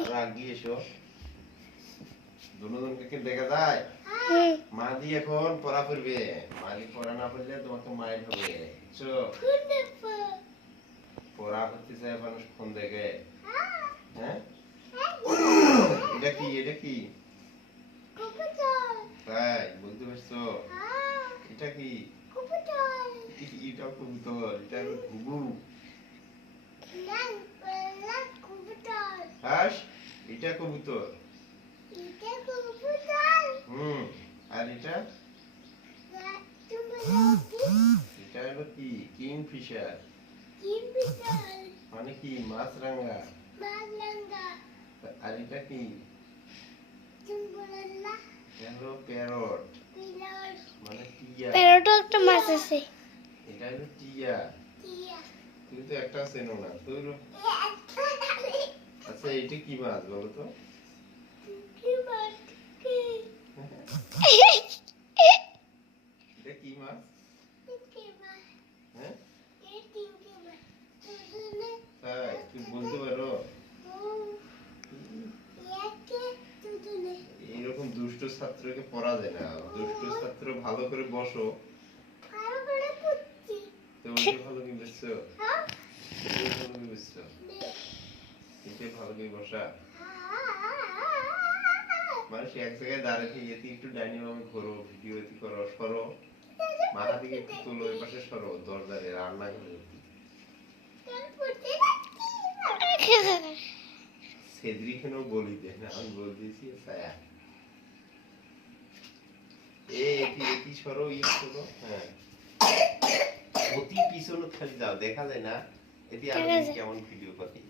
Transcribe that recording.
আর আগিয়ে এসো। দুজনকে দেখা যায়? মা দি এখন পড়া পড়বে মা দি পড়া না পড়লে তোমাকে মায়ের হবে। চো পড়া করতে চায় মানুষ ফোন দেখে। হ্যাঁ? এটা কি? এটা কি? তাই বলতে পারছ? এটা কি? এটা কবুতর এটা ঘুঘু। হাস এটা কবুতর। হুম আর এটা? এটা হলো কি? মানে কি? আর এটা কি? হলো প্যারট। মানে টিয়া। প্যারোটও একটা মাছ আছে। এটা হলো টিয়া। তুমি তো একটা চেনো না। তো হলো- আচ্ছা এটা কি মাছ বলো তো? এটা কি মাছ? হ্যাঁ? তুমি বলতে পারো। এইরকম দুষ্ট ছাত্রকে পড়া যায় না। দুষ্ট ছাত্র ভালো করে বসো। তো ওইটা ভালো কি বুঝছ? ওইটা ভালো কি বুঝছ? এটা ভালো বসা? মানুষ এক জায়গায় দাঁড়িয়ে এতে একটু ডাইনিং রুমে ঘোরো ভিডিও এতে করো সরো। মাথা থেকে একটু তোলো এ পাশে সরো দরজারে রান্না করে সেদ্রি কেন বলি দে না আমি বল দিয়েছি ছায়া। এ এটি এটি সরো ইয়ে করো হ্যাঁ। অতি পিছনে খালি যাও দেখা যায় না। এটি আমি কেমন ভিডিও করি